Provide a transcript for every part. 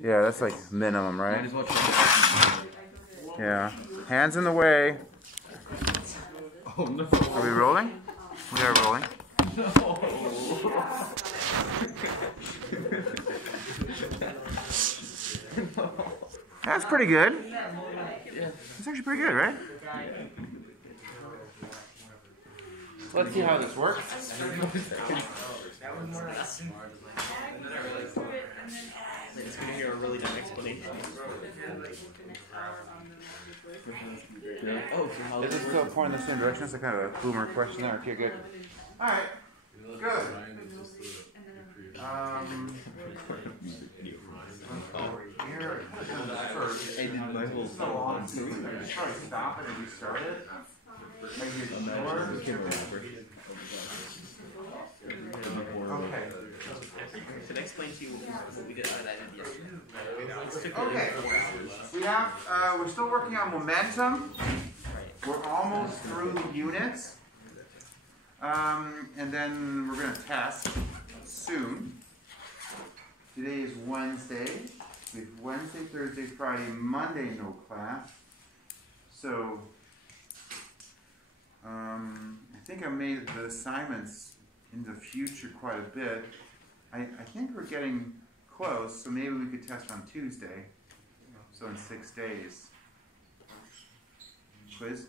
Yeah, that's like minimum, right? Yeah. Hands in the way. Oh no. Are we rolling? We are rolling. No. That's pretty good. That's actually pretty good, right? Let's see how this works. It's going to hear a really dumb explanation. Is this still pointing in the same direction? That's a kind of a boomer question there. Okay, good. Alright. Good. Here, first. This is a long sequence. I just try to stop it and restart it. Okay. Should I explain to you what we did on that yesterday? Okay. We have, we're still working on momentum. We're almost through the units. And then we're going to test soon. Today is Wednesday. We have Wednesday, Thursday, Friday, Monday, no class. So, I think I made the assignments in the future quite a bit. I think we're getting close, so maybe we could test on Tuesday. So in 6 days. Quiz?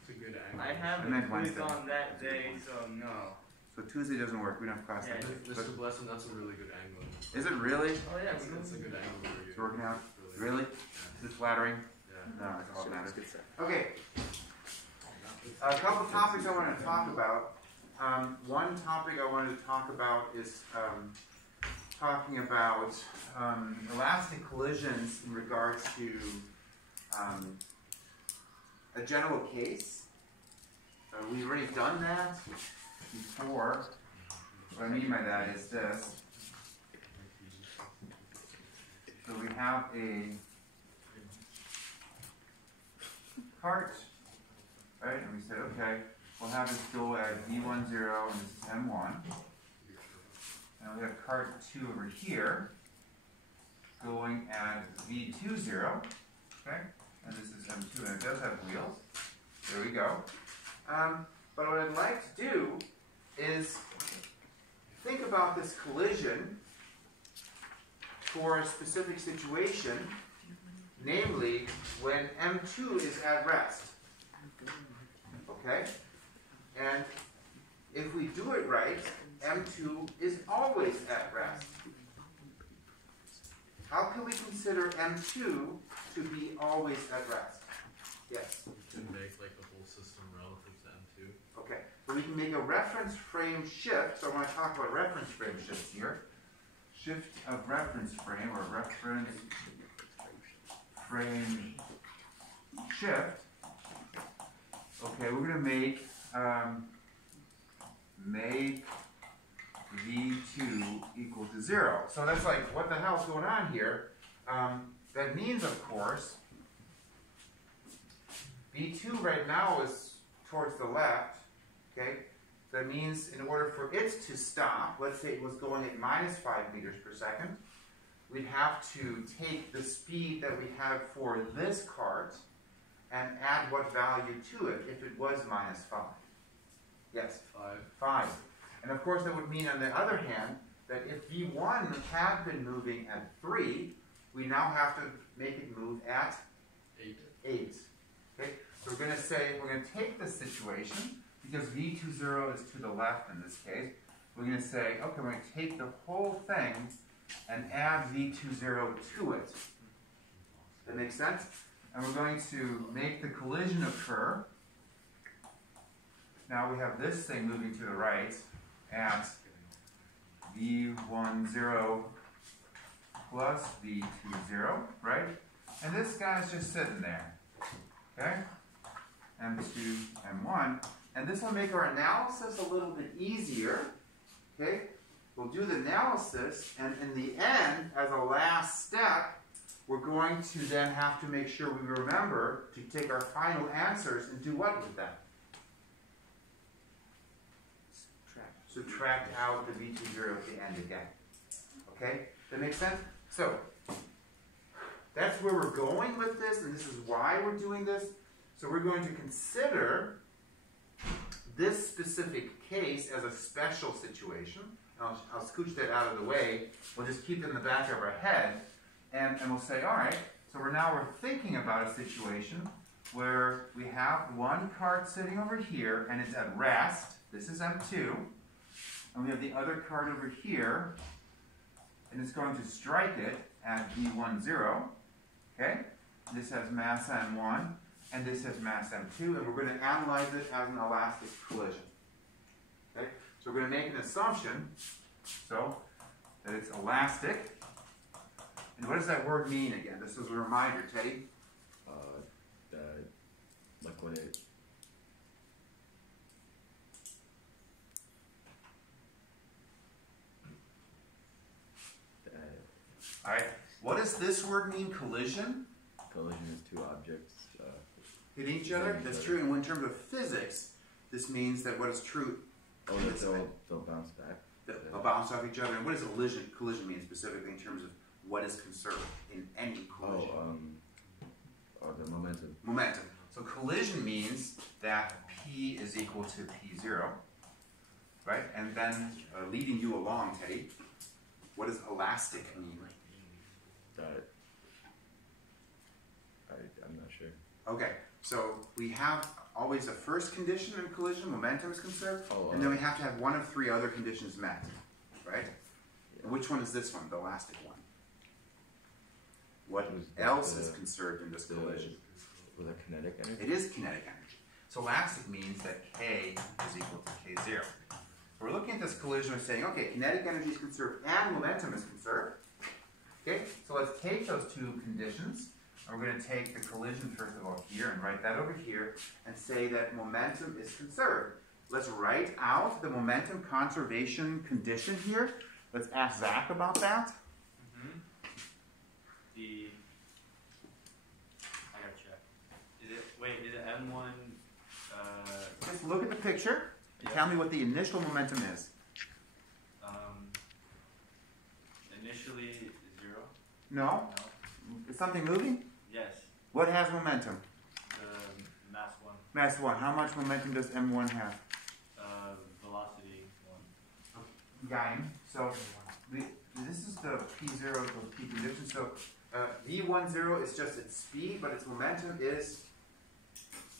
It's a good angle. I have a quiz on that day, so no. So Tuesday doesn't work. We don't have class. Yeah, Mr. Blesson, that's a really good angle. Is it really? Oh yeah, That's a good angle for you. It's working out? Really? Is it flattering? Yeah. No, it's all that matters. Okay. A couple topics I want to talk about. One topic I wanted to talk about is talking about elastic collisions in regards to a general case. We've already done that before. What I mean by that is this. So we have a cart, right? And we said, okay, we'll have this go at V10 and this is M1. And we have cart 2 over here going at V20, okay? And this is M2 and it does have wheels. There we go. But what I'd like to do is think about this collision for a specific situation, namely when M2 is at rest. Okay? And if we do it right, M2 is always at rest. How can we consider M2 to be always at rest? Yes? To make like the whole system relative to M2. Okay, so we can make a reference frame shift. So I want to talk about reference frame shifts here. Shift of reference frame, or reference frame shift. Okay, we're going to make V2 equal to 0. So that's like, what the hell's going on here? That means, of course, V2 right now is towards the left, okay? That means in order for it to stop, let's say it was going at minus 5 meters per second, we'd have to take the speed that we have for this cart and add what value to it if it was minus 5. Yes? 5. And of course that would mean on the other hand that if V1 had been moving at 3, we now have to make it move at 8. Okay? So we're going to say, we're going to take this situation, because V20 is to the left in this case, we're going to say, okay, we're going to take the whole thing and add V20 to it. That makes sense? And we're going to make the collision occur. Now we have this thing moving to the right at V10 plus V20, right? And this guy's just sitting there, okay? M2, M1. And this will make our analysis a little bit easier, okay? We'll do the analysis, and in the end, as a last step, we're going to then have to make sure we remember to take our final answers and do what with them? Subtract out the V20 at the end again, okay? That makes sense? So, that's where we're going with this, and this is why we're doing this. So we're going to consider this specific case as a special situation. I'll scooch that out of the way. We'll just keep it in the back of our head, and we'll say, all right, so we're thinking about a situation where we have one card sitting over here, and it's at rest. This is M2. And we have the other card over here, and it's going to strike it at V10. Okay? This has mass M1, and this has mass M2, and we're going to analyze it as an elastic collision. Okay? So we're going to make an assumption, so that it's elastic. And what does that word mean again? This is a reminder, Teddy. That, like when it. All right. What does this word mean? Collision? Collision is two objects hitting each other? That's true. And in terms of physics, this means that what is true. Oh, that they'll bounce back. They'll bounce off each other. And what does collision mean specifically in terms of what is conserved in any collision? The momentum. Momentum. So collision means that P is equal to P0, right? And then leading you along, Teddy, what does elastic mean? I'm not sure. Okay, so we have always a first condition in collision, momentum is conserved, and then we have to have one of three other conditions met, right? Yeah. And which one is this one, the elastic one? What else is conserved in this collision? Was that kinetic energy? It is kinetic energy. So elastic means that K is equal to K0. So we're looking at this collision and saying, okay, kinetic energy is conserved and momentum is conserved. Okay, so let's take those two conditions. And we're going to take the collision, first of all, here and write that over here and say that momentum is conserved. Let's write out the momentum conservation condition here. Let's ask Zach about that. I gotta check. Is it M1? Just look at the picture and tell me what the initial momentum is. Initially 0. No? No. Is something moving? Yes. What has momentum? The mass 1. Mass 1. How much momentum does M1 have? Velocity 1. Gain. So this is the P0 to P condition. So V10 is just its speed, but its momentum is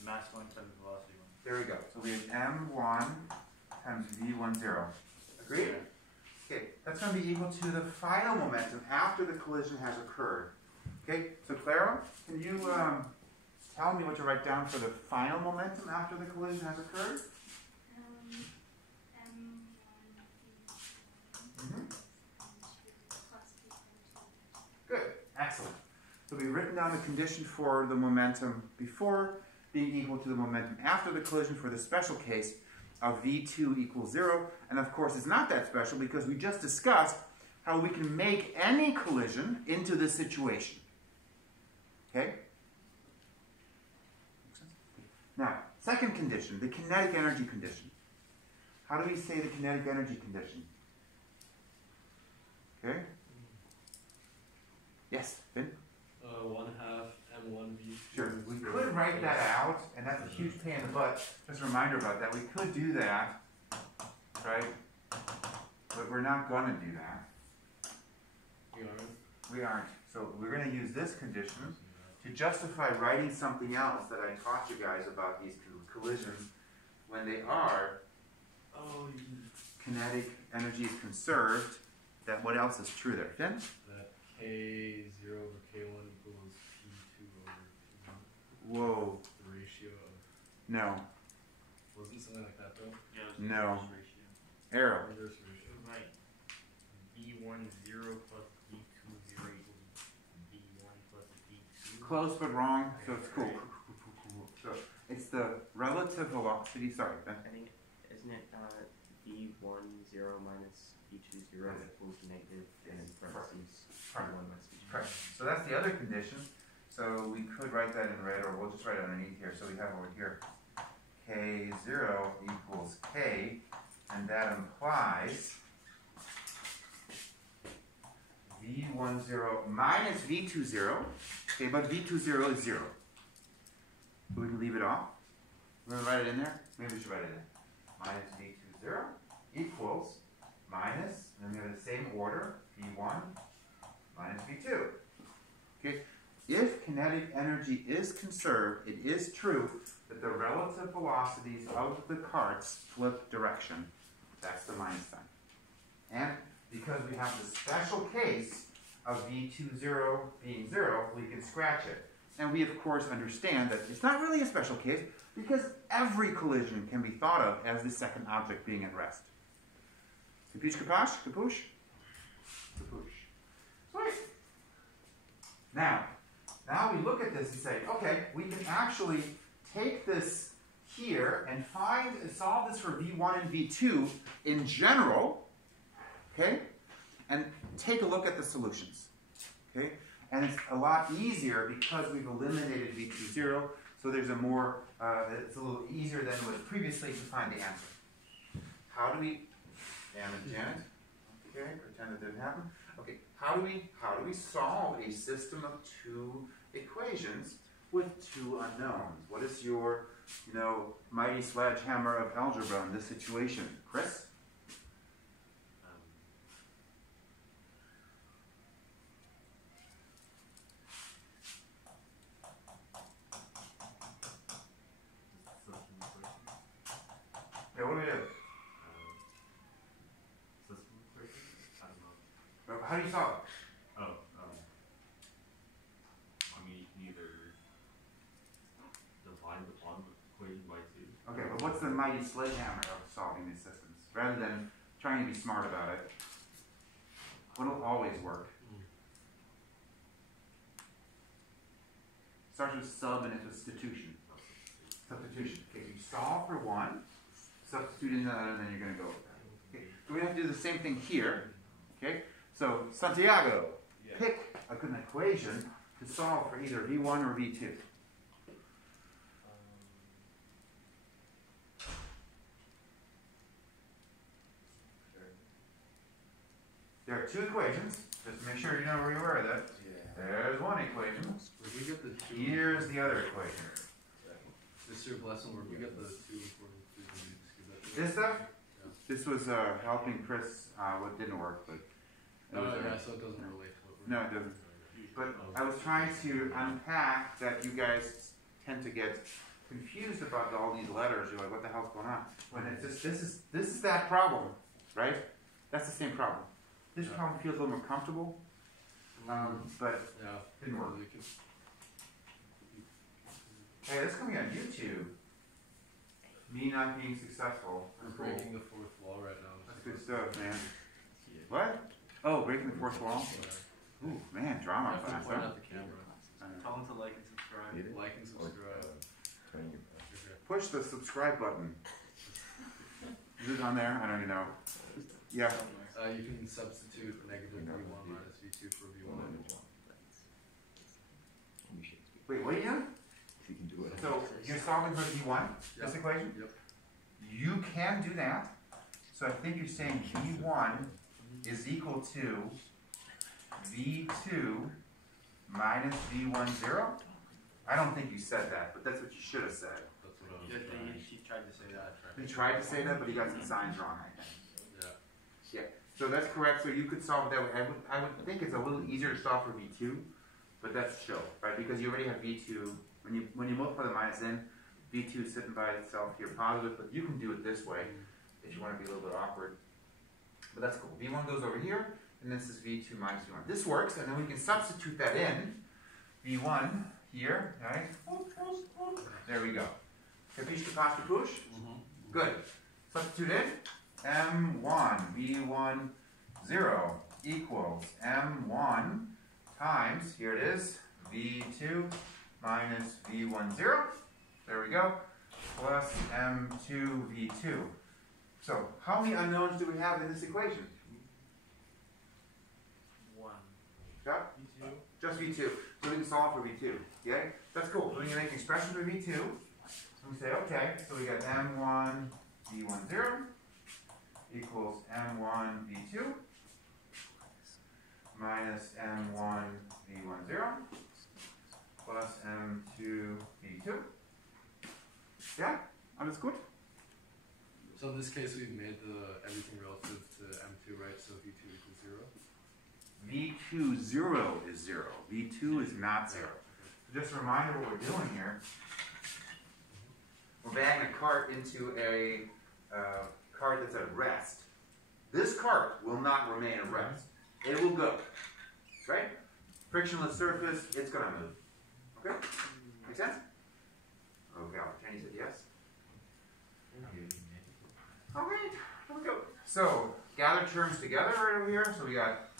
Mass 1 times velocity 1. There we go. So we have M1 times V10. Agreed? Okay, that's going to be equal to the final momentum after the collision has occurred. Okay, so Clara, can you tell me what to write down for the final momentum after the collision has occurred? Good, excellent. So we've written down the condition for the momentum before being equal to the momentum after the collision for the special case of V2 equals 0. And of course, it's not that special because we just discussed how we can make any collision into this situation. Okay? Now, second condition, the kinetic energy condition. How do we say the kinetic energy condition? Okay? Yes, Finn? 1/2 M1 V2. Sure. We could write that out, and that's a huge pain in the butt. Just a reminder about that. We could do that, right? But we're not going to do that. You aren't? We aren't. So we're going to use this condition to justify writing something else that I taught you guys about these collisions when they are kinetic energy is conserved. That what else is true there? Finn? That K0 over K1 equals P2 over P1. Whoa. The ratio of... No. Wasn't something like that though? Yeah, it was No. inverse ratio. Arrow. Inverse ratio. Right. V10 plus V20 equals V1 plus V2. Close but wrong, so it's cool. So it's the relative velocity, sorry, Ben. I think, isn't it V10 minus V20 equals negative, and in parentheses, V1 minus V2. Correct. So that's the other condition. So we could write that in red, or we'll just write it underneath here. So we have over here K0 equals K, and that implies V10 minus V20. Okay, but V20 is 0. So we can leave it off. We're going to write it in there. Maybe we should write it in. Minus V20 equals minus, and then we have the same order, V1 minus V2. Okay, if kinetic energy is conserved, it is true that the relative velocities of the carts flip direction. That's the minus sign. And because we have the special case of V20 being 0, we can scratch it. And we, of course, understand that it's not really a special case because every collision can be thought of as the second object being at rest. Capiche, capache, capoosh? Capoosh. Sweet. Now we look at this and say, okay, we can actually take this here and solve this for V1 and V2 in general, okay, and take a look at the solutions, okay? And it's a lot easier because we've eliminated V20, so there's a more, it's a little easier than it was previously to find the answer. How do we, Janet, okay, pretend it didn't happen. Okay, how do we solve a system of two equations with two unknowns? What is your, mighty sledgehammer of algebra in this situation? Chris? Yeah, what do we do? System equation? I don't know. How do you solve it? I mean, you can either divide the bottom equation by 2. Okay, but what's the mighty sledgehammer of solving these systems? Rather than trying to be smart about it, what'll always work? Starts with sub and it's with substitution. Substitution. Okay, you solve for one, substitute in the other, and then you're going to go. Okay, so we have to do the same thing here. Okay, so Santiago, pick an equation to solve for either V1 or V2. There are two equations. Just to make sure you know where you are. That there's one equation. Where we get the two? Here's the other equation. This year lesson where we get the two for This stuff? Yeah. This was helping Chris. What didn't work, but yeah, so it doesn't relate to what we're no, it doesn't. But I was trying to unpack that you guys tend to get confused about all these letters. You're like, what the hell's going on? When it's just this is that problem, right? That's the same problem. This problem feels a little more comfortable, but yeah, didn't work. you can, Hey, that's coming on YouTube. Me not being successful. we're That's cool. breaking the fourth wall right now. That's good stuff, man. What? Oh, breaking the fourth wall? Yeah. Ooh, man, drama You have to class, point huh? at the camera. Tell them to like and subscribe. Like and subscribe. Push the subscribe button. Is it on there? I don't even know. Yeah. You can substitute negative V1 minus V2 for V1 and V1. Wait, what are you doing? If you can do it. So you're solving for V1, this Yep. equation? Yep. You can do that. So I think you're saying V1 is equal to V2 minus V10? I don't think you said that, but that's what you should have said. That's what I was Good trying. thing she tried to say that. He tried to say that, but he got some signs wrong, I think. Yeah. Yeah, so that's correct. So you could solve that way. I would think it's a little easier to solve for V2, but that's chill, right? Because you already have V2. When you multiply the minus in, V2 is sitting by itself here positive, but you can do it this way if you want to be a little bit awkward. But that's cool. V1 goes over here, and this is V2 minus V1. This works, and then we can substitute that in. V1 here, right? There we go. Capiche, capace, push? Good. Substitute in. M1 V1 0 equals M1 times, here it is, V2 minus V1 0. There we go. Plus M2 V2. So how many unknowns do we have in this equation? 1. Yeah? Just V2. So we can solve for V2. Okay? That's cool. So we can make an expression for V2. So we say, okay, so we got M1 V1 0 equals M1 V2. minus M1 V10 plus M2 V2. Yeah, alles gut? So in this case, we've made everything relative to M2, right? So V2 equals 0. V2 0 is 0. V2 is not 0. So just a reminder what we're doing here. We're bagging a cart into a cart that's at rest. This cart will not remain at rest. It will go. Right? Frictionless surface, it's going to move. Okay? Make sense? Okay, Kenny said yes. Alright, here we go. So, gather terms together right over here. So we got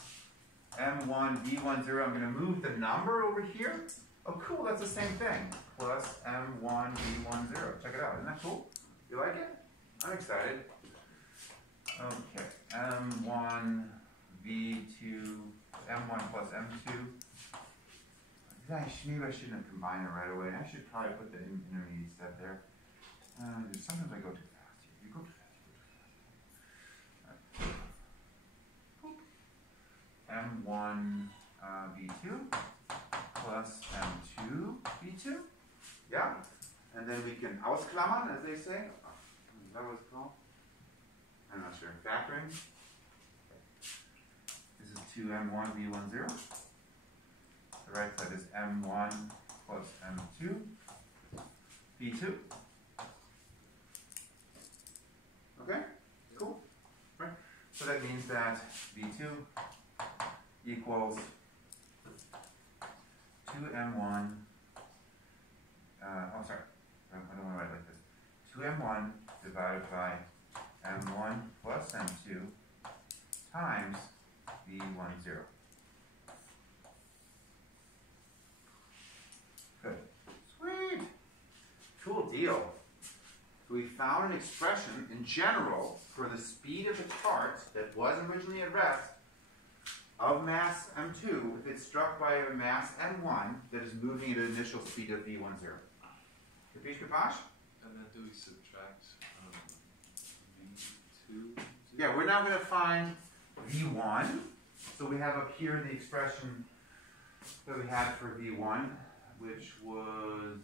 M1, V10. I'm going to move the number over here. Oh, cool, that's the same thing. Plus M1, V10. Check it out. Isn't that cool? You like it? I'm excited. Okay, M1, V2, M1 plus M2. Maybe I shouldn't have combined it right away. I should probably put the intermediate step there. Sometimes I go too fast here. You go too fast. M1 V2 plus M2 V2. Yeah? And then we can ausklammern, as they say. Is that what it's called? I'm not sure. Factoring. This is 2M1 V10. The right side is M1 plus M2 V2. Okay? Cool. Right. So that means that V2 equals 2M1. Oh, sorry. I don't want to write it like this. 2M1 divided by M1 plus M2 times V10. Good. Sweet. Cool deal. So we found an expression in general for the speed of the cart that was originally at rest of mass M2 if it's struck by a mass M1 that is moving at an initial speed of V10. Capish, capash? And then do we subtract V2? Yeah, we're now going to find V1. So we have up here the expression that we had for V1, which was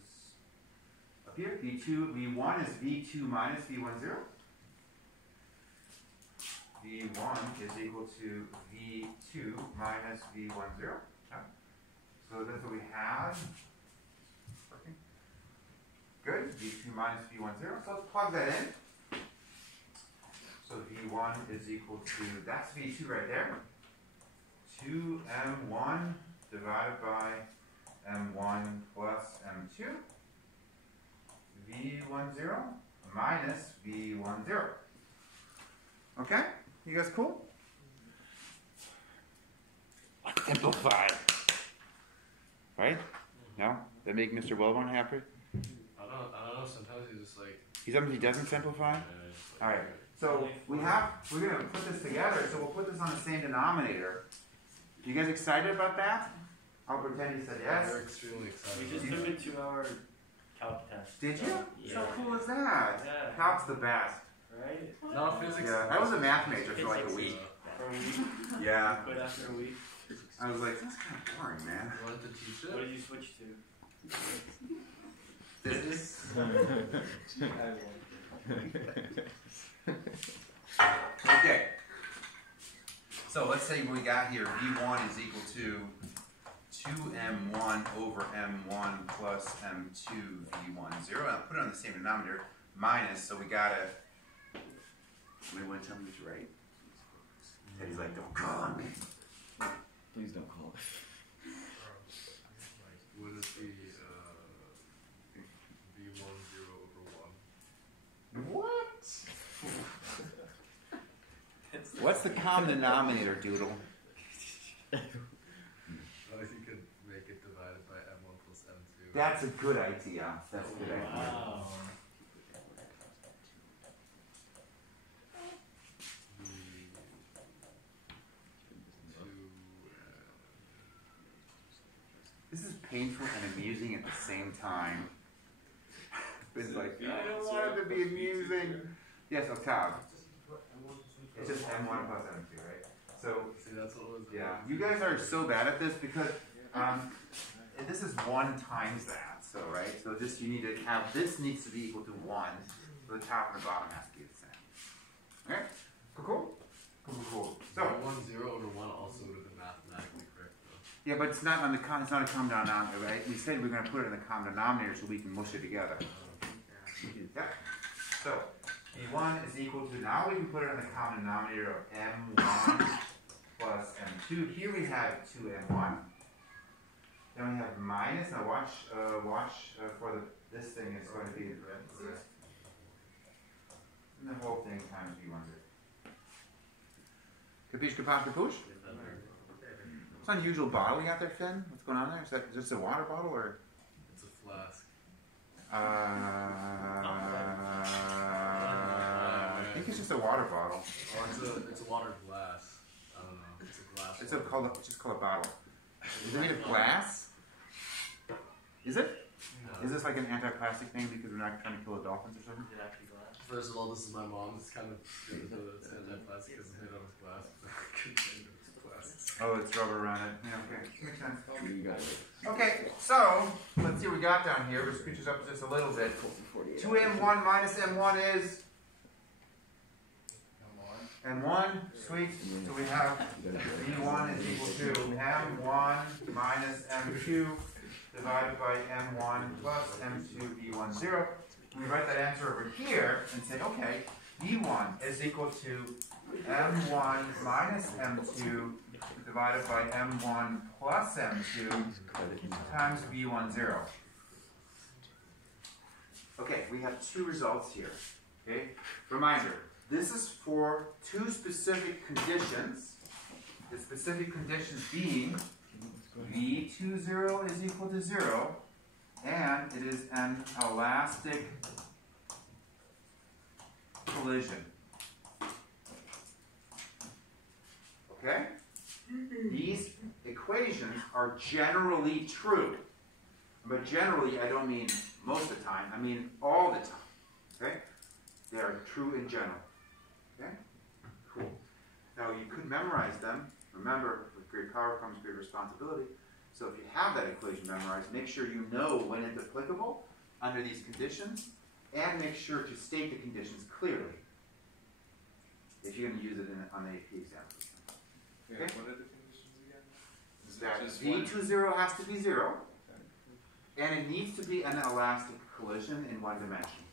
up here. V1 is V2 minus V10. V1 is equal to V2 minus V10. Yeah. So that's what we have. Working. Good. V2 minus V10. So let's plug that in. So V1 is equal to, that's V2 right there. 2M1 divided by M1 plus M2. V10 minus V10. Okay? You guys cool? Simplify. Right? No? That make Mr. Wellborn happy? I don't know. Sometimes he's just like. He doesn't simplify? Like, all right. So we're going to put this together. So we'll put this on the same denominator. You guys excited about that? I'll pretend you said yes. We're extremely excited. We just took a 2-hour calc test. Did you? Yeah. How cool is that? Yeah. Calc's the best. Right? No, physics. Yeah, I was a math major for like a week. For a week? Yeah. Quit after a week? I was like, that's kind of boring, man. You wanted to teach it? What did you switch to? Business. Okay. So let's say we got here V1 is equal to 2M1 over M1 plus M2 V10. I'll put it on the same denominator, minus, so we got to, somebody want to tell me it's right? Teddy's like, don't call on me. Please don't call it. Would it be V10 over 1? What? What's the common denominator, Doodle? Well, you could make it divided by M1 plus M2. That's a good idea. That's a good idea. Wow. This is painful and amusing at the same time. It's like, I don't want it to be amusing. Yes, Octave. It's just M1 plus M2, right? So See, that's what was. yeah, you guys are so bad at this because and this is 1 times that. So right, so this you need to have this needs to be equal to 1. So the top and the bottom has to be the same. Okay, cool. So 1, 0 over 1 also would have been mathematically correct though. yeah, but it's not on the it's not a common denominator, right? We said we're going to put it in the common denominator so we can mush it together. Yeah. So B1 is equal to, now we can put it in the common denominator of M1 plus M2. Here we have 2M1. Then we have minus. Now watch for this thing is going to be in parentheses. And the whole thing times B1. Capiche, capoche, capuche? It's an unusual bottle you got there, Finn. What's going on there? Is that just a water bottle or? It's a flask. I think it's just a water bottle. Oh, it's a water glass. I don't know. It's a glass. It's just called a bottle. Is it made of glass? Is it? No. Is this like an anti-plastic thing because we're not trying to kill the dolphins or something? Is it actually glass? First of all, this is my mom. It's kind of stupid that it's anti-plastic because it's made out of glass. Oh, it's rubber around it. Yeah, okay. Makes sense. You got it. Okay, so let's see what we got down here. We'll scooch this up just a little bit. 2M1 minus M1 is? M1, sweet. So we have B1 is equal to M1 minus M2 divided by M1 plus M2 B1 0. We write that answer over here and say, okay, B1 is equal to M1 minus M2 divided by M1 plus M2 times B1 0. Okay, we have 2 results here. Okay, reminder, this is for 2 specific conditions. The specific conditions being V20 is equal to 0, and it is an elastic collision. Okay? These equations are generally true. But generally, I don't mean most of the time. I mean all the time. Okay? They are true in general. Okay? Cool. Now, you could memorize them. Remember, with great power comes great responsibility. So if you have that equation memorized, make sure you know when it's applicable under these conditions, and make sure to state the conditions clearly if you're going to use it on the AP exam. Okay. What are the conditions again? Is it That just one? V20 has to be 0, and it needs to be an elastic collision in 1 dimension.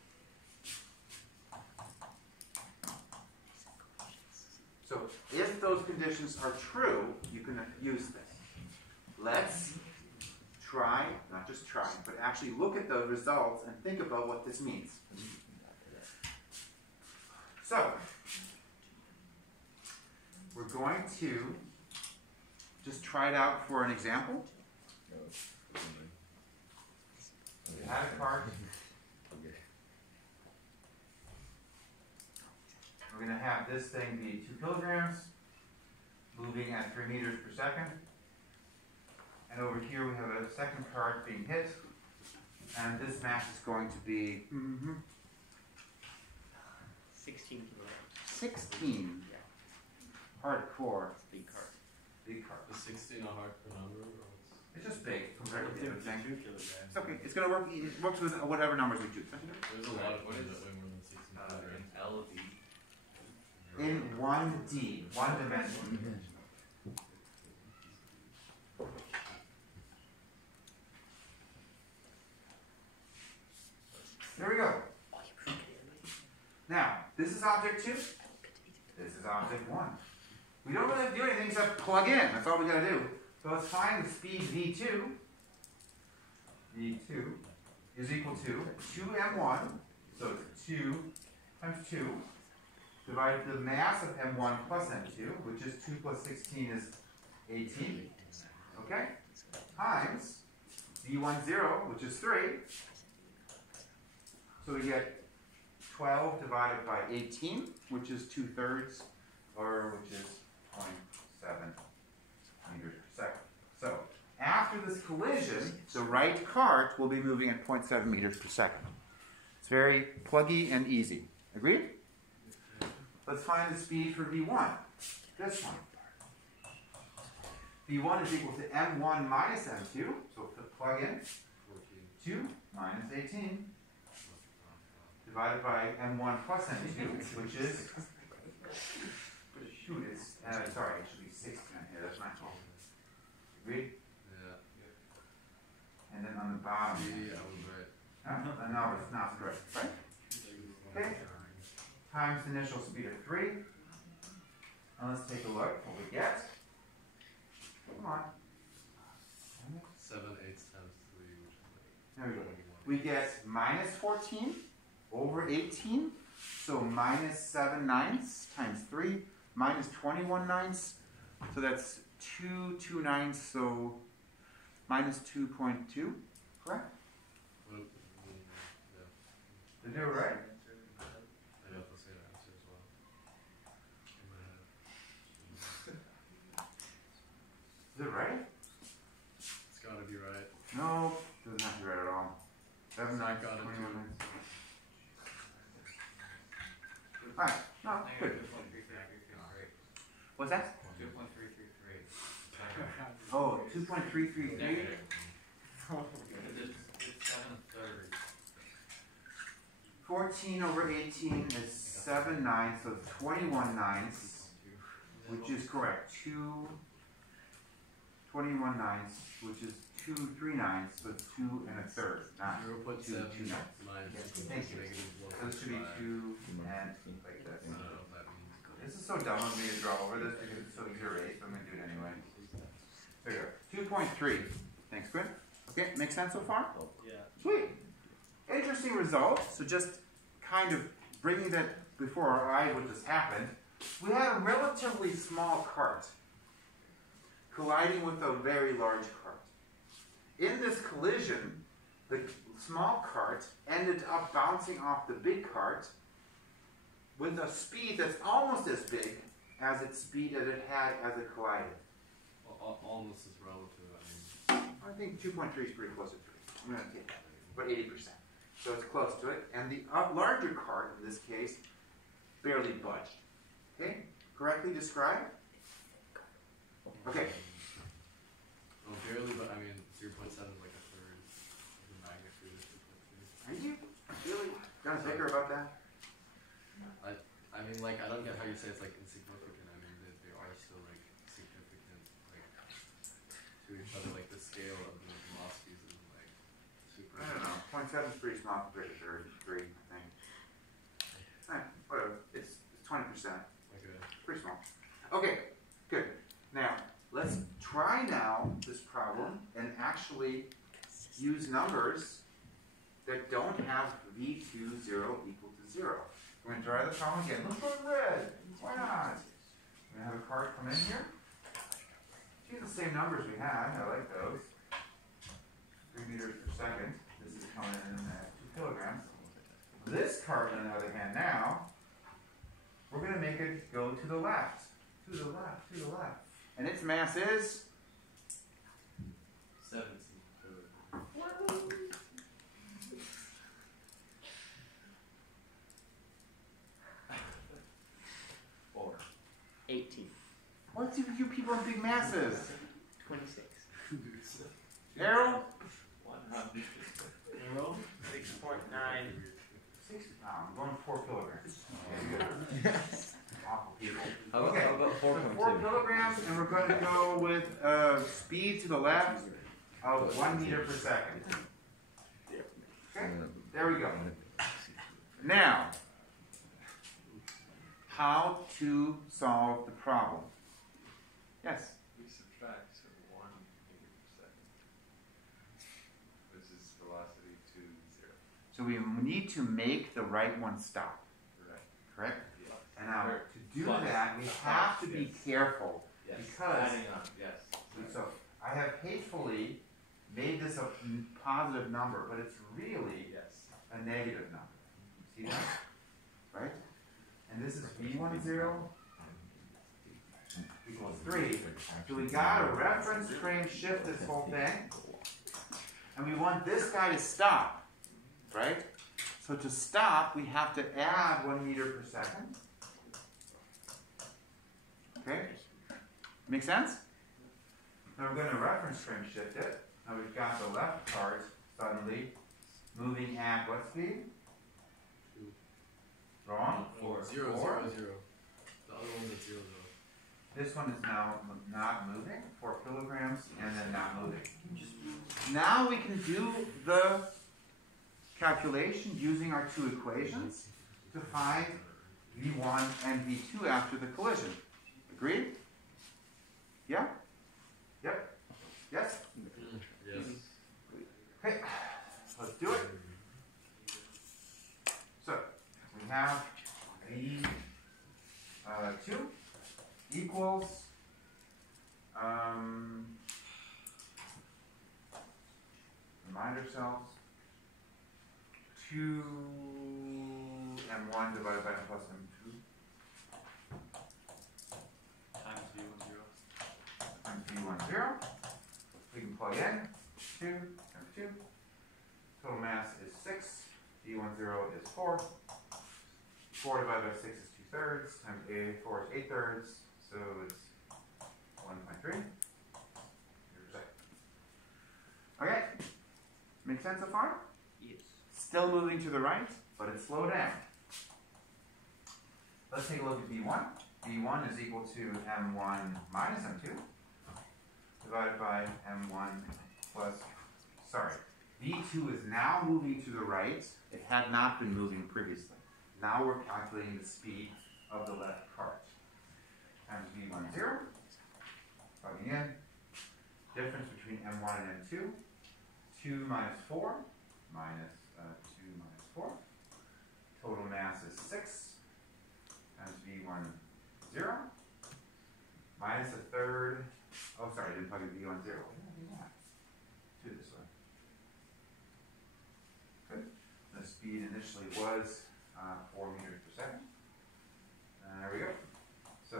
So if those conditions are true, you can use this. Let's try, not just try, but actually look at the results and think about what this means. So, we're going to just try it out for an example. We have a card. We're going to have this thing be 2 kilograms, moving at 3 meters per second. And over here we have a second card being hit. And this mass is going to be 16 kilograms. 16. Yeah. Hardcore. Big card. Big card. Is 16 a hard number? Or It's just big compared to the other thing. 2 kilograms. It's okay. It's going to work. It works with whatever numbers we choose. there's a lot of things that weigh more than 16 kilograms. LV. In 1D, 1 dimension. There we go. Now, this is object 2. This is object 1. We don't really have to do anything except plug in. That's all we got to do. So let's find the speed V2. V2 is equal to 2m1. So it's 2 times 2 divided the mass of m1 plus m2, which is 2 plus 16 is 18. Okay? Times v10, which is 3. So we get 12 divided by 18, which is 2/3, or which is 0.7 meters per second. So after this collision, the right cart will be moving at 0.7 meters per second. It's very pluggy and easy. Agreed? Let's find the speed for v1. This one. V1 is equal to M1 minus M2, so plug in 2 minus 18 divided by M1 plus M2, which is, shoot, it's, sorry, it should be 16 here, that's my fault. Agreed? Yeah. And then on the bottom, Yeah, I was right. no, it's not correct, right? Okay, times the initial speed of 3. And let's take a look what we get. Come on. 7/8 times 3, which is like There we go. 21. We get minus 14 over 18, so minus 7/9 times 3, minus 21/9, so that's 2/2/9, so minus 2.2, correct? Yeah. Did I do it right? I got the same answer as well. In my head. Is it right? It's gotta be right. No, doesn't have to be right at all. 7/9, Got it. 21/9. Alright, no, good. What's that? 2.333. Oh, 2.333. Negative. It's 7/3. 14 over 18 is 7/9, so 21/9, which is correct. 21/9, which is 2 3/9, so 2 1/3, not 0.7 2 9. minus Yes, thank you. So it should be 2 and like this. I don't know what that means. This is so dumb of me to draw over this because it's so easy to erase, but I'm going to do it anyway. There you go. 2.3. Thanks, Quinn. Okay, makes sense so far? Yeah. Sweet. Interesting result. So just kind of bringing that before our eye what just happened. We had a relatively small cart colliding with a very large cart. In this collision, the small cart ended up bouncing off the big cart with a speed that's almost as big as its speed that it had as it collided. Almost as relative, I think 2.3 is pretty close to 3. I'm going to take that, about 80%. So it's close to it. And the larger cart, in this case, barely budged. Okay? Correctly described? Okay. Well, barely, but I mean, 0.7 is like a third of the magnitude of 2.3. Are you really going to bicker about that? I mean, like, I don't get how you say it's like insignificant. I mean, they are still like significant, like to each other. Like the scale of the velocities is like super. I don't know. 0.7 is pretty small compared to 3, I think. Alright, whatever. It's 20%. Okay. Pretty small. Okay, good. Now, let's try now this problem and actually use numbers that don't have v2 0 equal to 0. We're going to try the problem again. Let's go red. Why not? We're going to have a card come in here. Use the same numbers we had. I like those. 3 meters per second. This is coming in at 2 kilograms. This card, on the other hand, now, we're going to make it go to the left. To the left, to the left. And its mass is? 17. 4. 18. What's with you people in big masses? 26. Errol? 100. Arrow? 6.9. 60 pounds. I'm going 4 kilograms. Awful people. How about 4.2? 4 kilograms, and we're going to go with speed to the left of 1 meter per second. Okay, there we go. Now, how to solve the problem? Yes? We subtract 1 meter per second. This is velocity to 0. So we need to make the right one stop. Correct. Correct? Yes. And now, to do Plus. that, we have to be careful. Yes. Because- Adding up, yes. So I have hatefully made this a positive number, but it's really Yes. a negative number. See that? Right? And this is V10 equals 3. So we got to reference frame shift this whole thing. And we want this guy to stop. Right? So to stop, we have to add 1 meter per second. Okay? Make sense? Now we're going to reference frame shift it. Now we've got the left part suddenly moving at what speed? 2. Wrong. 4. 0, 0, 0. The other one's at 0, 0. This one is now not moving, 4 kilograms, and then not moving. Now we can do the calculation using our two equations to find V1 and V2 after the collision. Agreed? Yeah? Yep? Yes? Yes. Okay, let's do it. So, we have V2 equals remind ourselves 2m1 divided by m plus m2 Times V10. times v10. We can plug in 2 times 2. Total mass is 6. v10 is 4. 4 divided by 6 is 2/3 times 4 is 8/3. So it's 1.3 meters per second. Okay, make sense so far? Yes. Still moving to the right, but it's slowed down. Let's take a look at V1. V1 is equal to M1 minus M2 divided by M1 plus, sorry, V2 is now moving to the right. It had not been moving previously. Now we're calculating the speed of the left part. Times V10, plugging in, difference between M1 and M2, 2 minus 4, minus 2 minus 4. Total mass is 6, times V10, minus 1/3, oh sorry, I didn't plug in V10. Why did I do that? Do it this way. Good. The speed initially was 4 meters per second. There we go. So,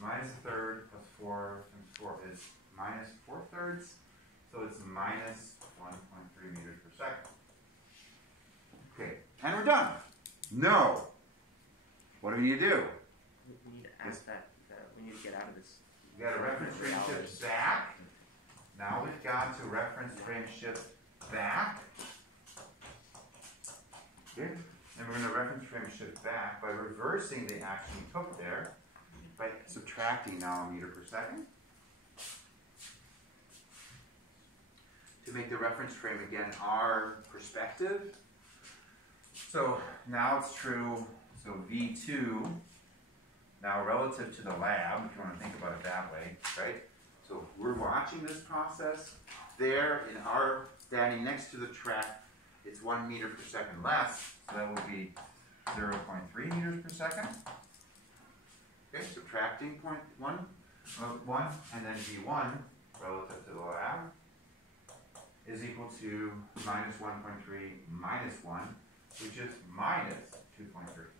minus 1/3 plus 4 times 4 is minus 4/3. So it's minus 1.3 meters per second. Okay, and we're done. No. What do we need to do? We need to ask that. We need to get out of this. We got to reference frame shift back. Now we've got to reference frame shift back. Okay. And we're going to reference frame shift back by reversing the action we took there by subtracting now a meter per second. To make the reference frame again our perspective. So now it's true. So V2 now relative to the lab, if you want to think about it that way, right? So we're watching this process. There in our standing next to the track, it's 1 meter per second less. So that would be 0.3 meters per second. Okay, subtracting 1, and then V1 relative to the lab is equal to minus 1.3 minus 1, which is minus 2.3.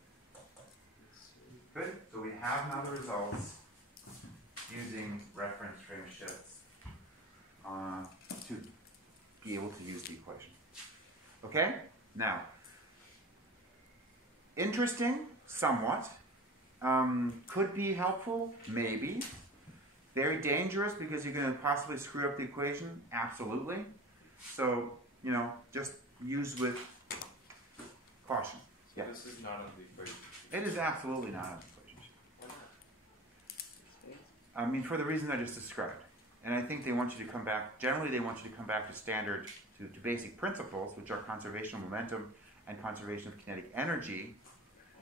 Good. So we have now the results using reference frame shifts to be able to use the equation. Okay? Now, interesting, somewhat. Could be helpful, maybe. Very dangerous because you're going to possibly screw up the equation, absolutely. So, you know, just use with caution. So this is not on the equation. It is absolutely not an equation. Why not? I mean, for the reasons I just described. And I think they want you to come back, generally they want you to come back to standard, to basic principles, which are conservation of momentum and conservation of kinetic energy,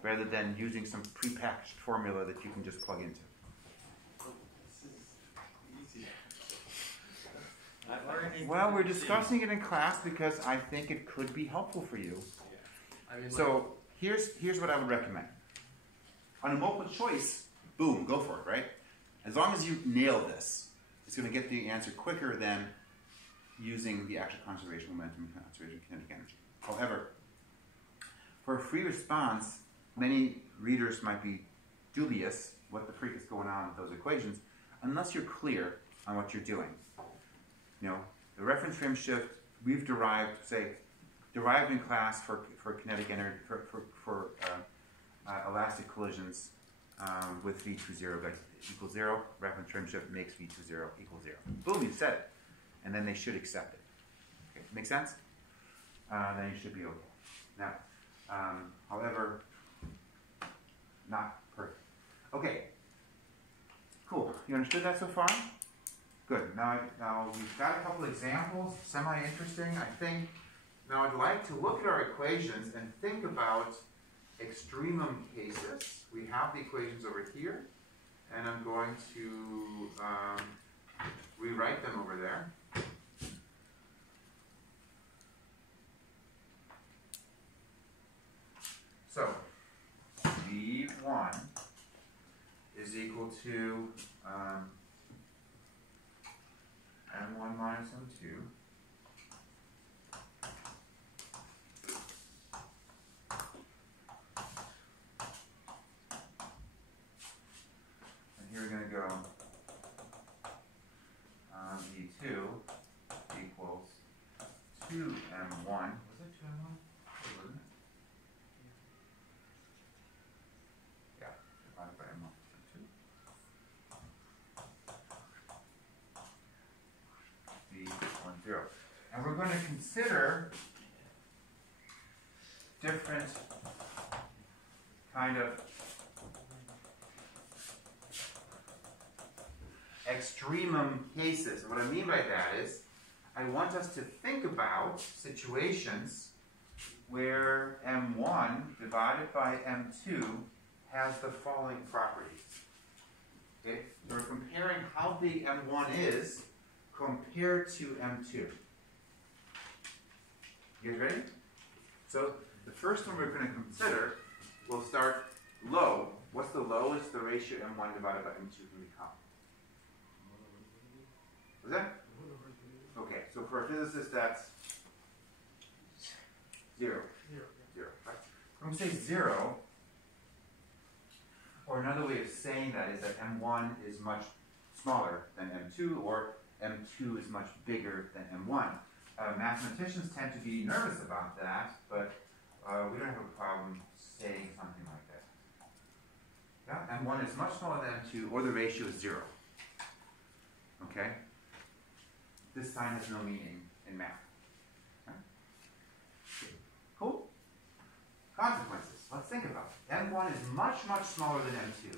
rather than using some prepackaged formula that you can just plug into. This is easy. Well, we're discussing it in class because I think it could be helpful for you. I mean, So here's what I would recommend. On a multiple choice, boom, go for it, right? As long as you nail this, it's going to get the answer quicker than using the actual conservation of momentum and conservation of kinetic energy. However, for a free response, many readers might be dubious what the freak is going on with those equations unless you're clear on what you're doing. You know, the reference frame shift we've derived in class for kinetic energy for elastic collisions with v20 equals 0. Reference relationship makes v20 equal 0. Boom, you said it. And then they should accept it. Okay, make sense? Then you should be okay. Now, however, not perfect. Okay, cool. You understood that so far? Good. Now we've got a couple examples, semi-interesting, I think. Now I'd like to look at our equations and think about extremum cases. We have the equations over here, and I'm going to rewrite them over there. So, V1 is equal to M1 minus M2. And here we're going to go V2 equals 2M1. Was it 2M1? Wasn't it? Yeah, divided by M1 plus 2. V10. And we're going to consider different kind of extremum cases. And what I mean by that is, I want us to think about situations where M1 divided by M2 has the following properties. Okay? So we're comparing how big M1 is compared to M2. You guys ready? So the first one we're going to consider, we'll start low. What's the lowest the ratio M1 divided by M2 can become? What's that? Okay, so for a physicist, that's 0. 0. Right? When we say 0, or another way of saying that is that M1 is much smaller than M2, or M2 is much bigger than M1. Mathematicians tend to be nervous about that, but we don't have a problem saying something like that. Yeah, M1 is much smaller than M2, or the ratio is 0. Okay? This sign has no meaning in math. Okay? Cool? Consequences. Let's think about it. M1 is much, much smaller than M2.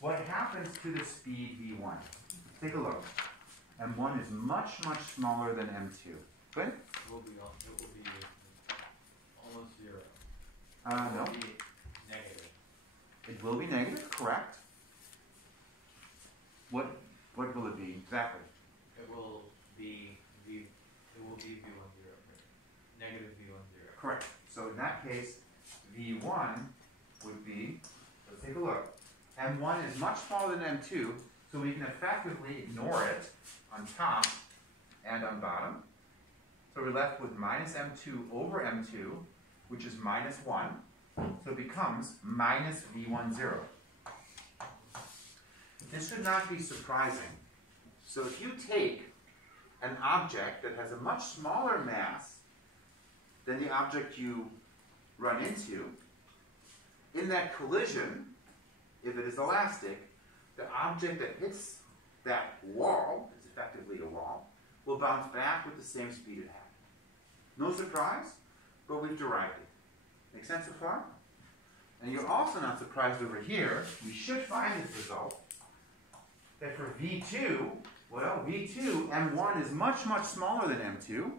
What happens to the speed V1? Take a look. M1 is much, much smaller than M2. Good? It will be almost 0. No. It will be negative. It will be negative, correct. What will it be exactly? It will be V10. Negative V10. Correct. So in that case, V1 would be, let's take a look. M1 is much smaller than M2, so we can effectively ignore it on top and on bottom. So we're left with minus M2 over M2, which is minus 1. So it becomes minus V10. This should not be surprising. So if you take an object that has a much smaller mass than the object you run into, in that collision, if it is elastic, the object that hits that wall, it's effectively a wall, will bounce back with the same speed it had. No surprise, but we've derived it. Make sense so far? And you're also not surprised over here. We should find this result that for V2, well, V2, M1 is much, much smaller than M2.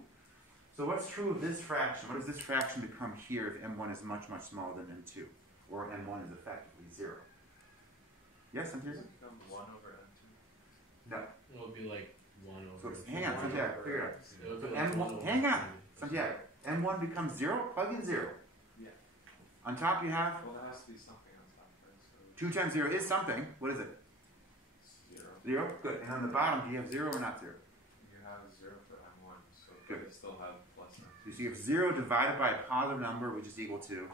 So what's true of this fraction? What does this fraction become here if M1 is much, much smaller than M2? Or M1 is effectively 0? Yes, I'm here? Does it become 1 over M2? No. It will be like 1 So over. hang on, Santiago, figure it out. It will So be like 1 M1, over hang on, 2. Santiago. M1 becomes 0, plug in 0. Yeah. On top you have Well, there has to be something on top, right? So 2 times 0 is something. What is it? 0. 0? Good. And on the bottom, do you have 0 or not 0? You have 0 for M1, so Good. you still have plus M2. So you have 0 divided by a positive number, which is equal to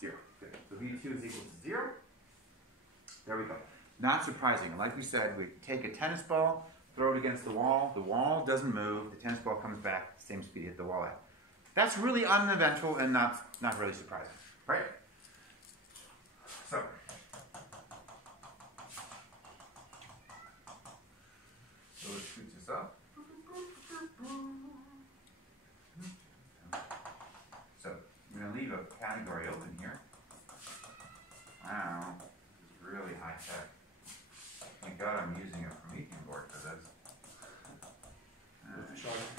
0. Good. So V2 is equal to 0. There we go. Not surprising. Like we said, we take a tennis ball, throw it against the wall doesn't move, the tennis ball comes back, same speed it hit the wall at. That's really uneventful and not really surprising, right? So,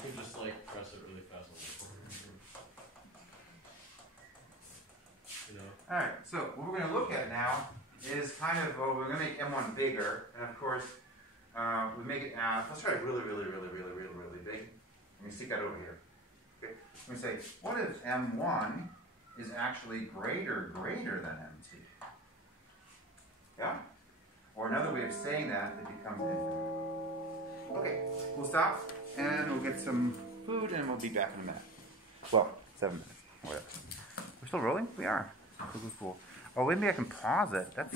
You can just like press it really fast. You know? Alright, so what we're going to look at now is kind of, well, we're going to make M1 bigger, and of course, we make it, let's try it really big. Let me stick that over here. Okay. Let me say, what if M1 is actually greater than M2? Yeah? Or another way of saying that, it becomes infinite. Okay, we'll stop, and we'll get some food, and we'll be back in a minute. Well, 7 minutes, whatever. We're still rolling? We are. This is cool. Oh, maybe I can pause it. That's